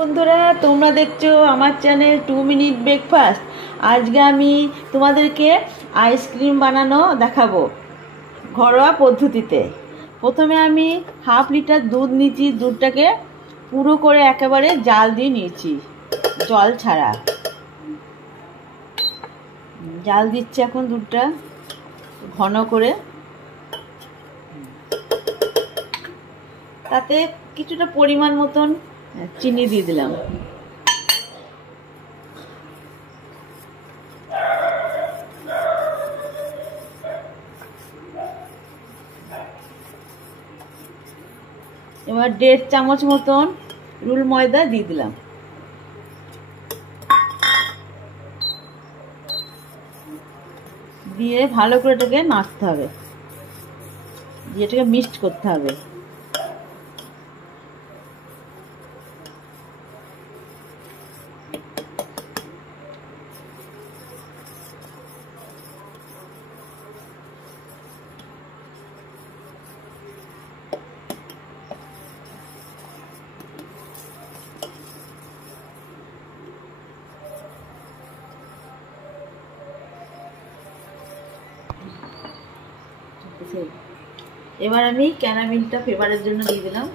বন্ধুরা, তোমরা দেখছো আমার চ্যানেল 2 মিনিট ব্রেকফাস্ট। আজকে আমি তোমাদেরকে আইসক্রিম বানানো দেখাবো ঘরোয়া পদ্ধতিতে। প্রথমে আমি হাফ লিটার দুধ নিয়েছি। দুধটাকে পুরো করে একেবারে জাল দিয়ে নিয়েছি, জল ছাড়া জাল দিচ্ছি। এখন দুধটা ঘন করে, তাতে কিছুটা পরিমাণ মতন চিনি দিয়ে দিলাম। এবার 1.5 চামচ মতন রুল ময়দা দিয়ে দিলাম। দিয়ে ভালো করে এটাকে নাড়তে হবে, দিয়ে এটাকে মিক্সড করতে হবে। এবার আমি ক্যারামেলটা ফ্লেভারের জন্য দিয়ে দিলাম।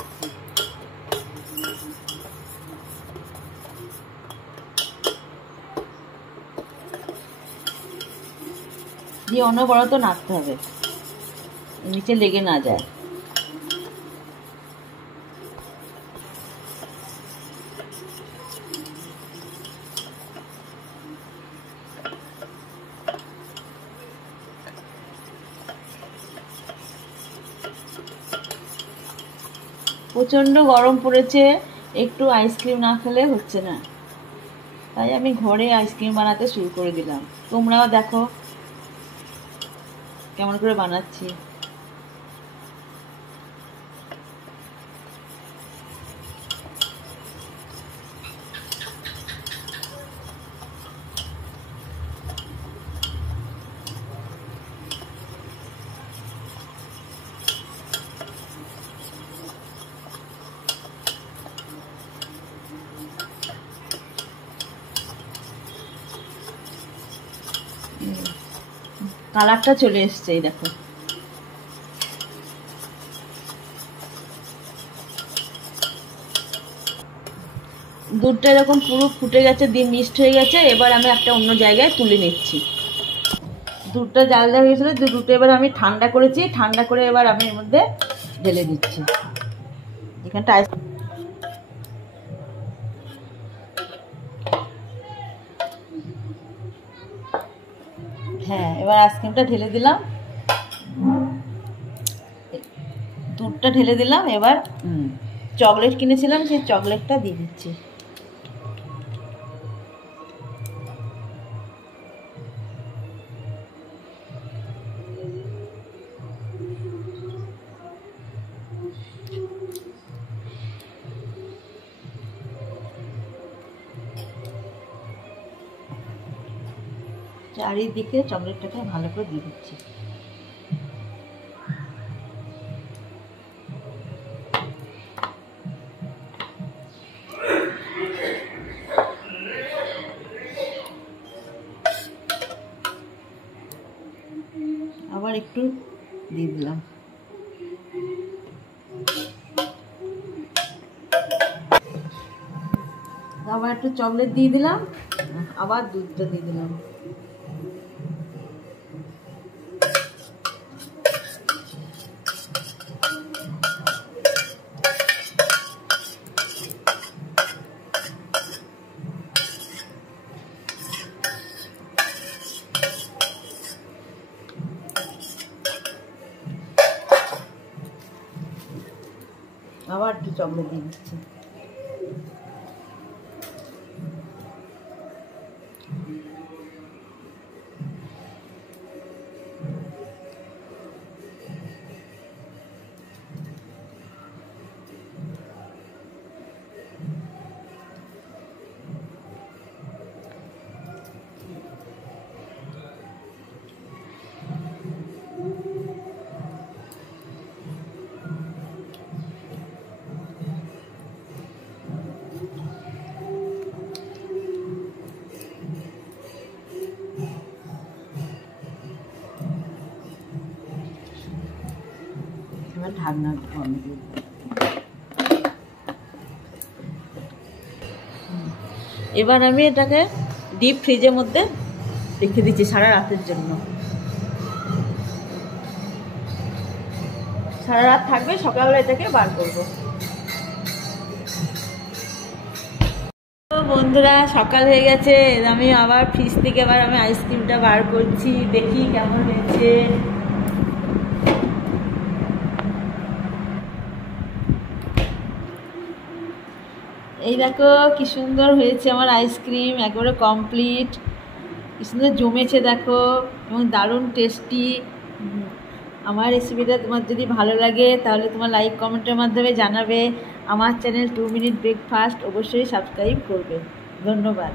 দিয়ে অনবরত নাড়তে হবে, নিচে লেগে না যায়। প্রচণ্ড গরম পড়েছে, একটু আইসক্রিম না খেলে হচ্ছে না, তাই আমি ঘরে আইসক্রিম বানাতে শুরু করে দিলাম। তোমরাও দেখো কেমন করে বানাচ্ছি। কালারটা চলে এসছে, এই দেখো। দুধটা এরকম পুরো ফুটে গেছে, দিয়ে মিক্সড হয়ে গেছে। এবার আমি একটা অন্য জায়গায় তুলে নিচ্ছি। দুধটা জাল দেওয়া হয়েছিল, দুধটা এবার আমি ঠান্ডা করেছি। ঠান্ডা করে এবার আমি এর মধ্যে ঢেলে দিচ্ছি। এখানটা হ্যাঁ, এবার আইসক্রিমটা ঢেলে দিলাম, দুধটা ঢেলে দিলাম। এবার চকলেট কিনেছিলাম, সেই চকলেটটা দিয়ে দিচ্ছি। চারিদিকে চকলেটটাকে ভালো করে দিয়ে দিচ্ছি। আবার একটু দিয়ে দিলাম। আবার একটু চকলেট দিয়ে দিলাম, আবার দুধটা দিয়ে দিলাম। আবার একটু চকলেট দিয়ে দিচ্ছি। ঢাকনা বন্ধ করে দিই। এবার আমি এটাকে ডিপ ফ্রিজের মধ্যে রেখে দিচ্ছি সারা রাতের জন্য। সারা রাত থাকবে, সকালবেলা এটাকে বার করবো। বন্ধুরা সকাল হয়ে গেছে, আমি আবার ফ্রিজ থেকে এবার আমি আইসক্রিমটা বার করছি, দেখি কেমন হয়েছে। এই দেখো কি সুন্দর হয়েছে আমার আইসক্রিম, একেবারে কমপ্লিট, কি সুন্দর জমেছে দেখো, এবং দারুণ টেস্টি। আমার রেসিপিটা তোমার যদি ভালো লাগে তাহলে তোমার লাইক কমেন্টের মাধ্যমে জানাবে। আমার চ্যানেল 2 মিনিট ব্রেকফাস্ট অবশ্যই সাবস্ক্রাইব করবে। ধন্যবাদ।